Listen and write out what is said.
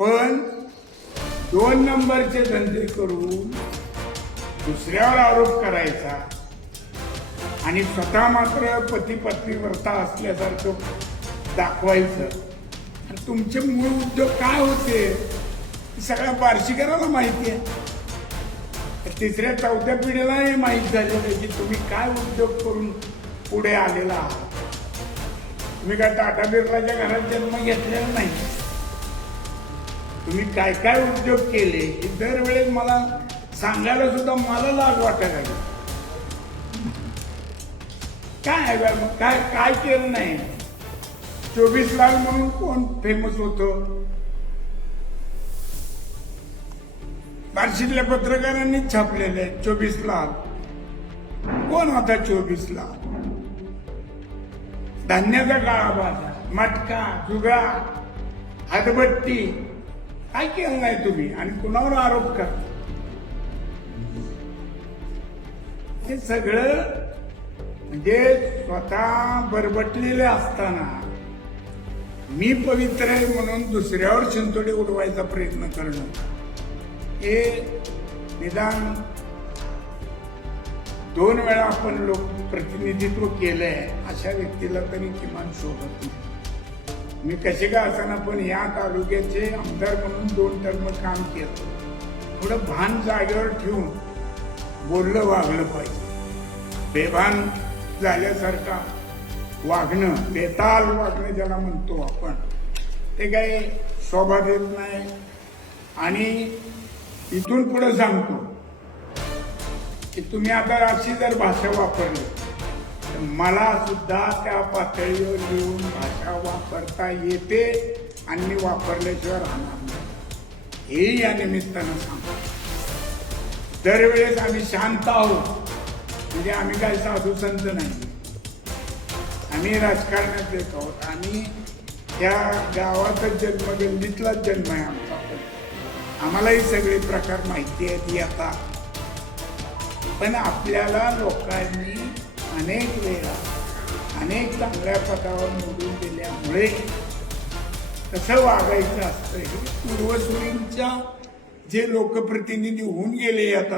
पण 2 नंबरचे धंदे करून दुसऱ्यावर आरोप करायचा आणि स्वतः मात्र पती पत्नी व्रता असल्यासारखं दाखवायचं. आणि तुमचे मूळ उद्योग काय होते सगळ्या बार्शीकराला माहिती आहे. 3ऱ्या 4थ्या पिढीला हे माहीत झालेलं आहे की तुम्ही काय उद्योग करून पुढे आलेला आहात. तुम्ही काय टाटा बिर्लाच्या घरात जन्म घेतलेला नाही. तुम्ही काय काय उद्योग केले हे दरवेळेस मला सांगायला सुद्धा मला लाज वाटायला लागली. काय काय काय केलं नाही. 24 लाख म्हणून कोण फेमस होतो. बार्शीतल्या पत्रकारांनीच छापलेले 24 लाख. कोण होता 24 लाख. धान्याचा काळा बाजार, मटका, जुगार, हातभट्टी काय केलं नाही तुम्ही आणि कुणावर आरोप करता. हे सगळं म्हणजे स्वतः बरबटलेले असताना मी पवित्र आहे म्हणून दुसऱ्यावर शिंतोडे उडवायचा प्रयत्न करणं हे निदान 2 वेळा आपण प्रतिनिधित्व केलंय अशा व्यक्तीला तरी किमान शोभत नाही. मी कसे का असताना पण या तालुक्याचे आमदार म्हणून 2 टर्म काम केलं. थोडं भान जागेवर ठेवून बोललं वागलं पाहिजे. बेभान झाल्यासारखा वागणं, बेताल वागणं ज्याला म्हणतो आपण, ते काही शोभा देत नाही. आणि इथून पुढे सांगतो की तुम्ही आता अशी जर भाषा वापरली तर मला सुद्धा त्या पातळीवर येऊन भाषा वापरता येते आणि मी वापरल्याशिवाय राहणार नाही हे या निमित्तानं सांगतो. दरवेळेस आम्ही शांत आहोत म्हणजे आम्ही काही साधू संत नाही. आम्ही राजकारणात येत आहोत. आम्ही त्या गावातच जन्म, गल्लीतलाच जन्म आहे आमचा. आम्हालाही सगळे प्रकार माहिती आहेत आता. पण आपल्याला लोकांनी अनेक वेळा अनेक चांगल्या पदावर निवडून दिल्यामुळे कसं वागायचं असतं हे पूर्वसुरींच्या जे लोकप्रतिनिधी होऊन गेले आता